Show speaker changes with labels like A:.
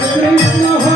A: Krishna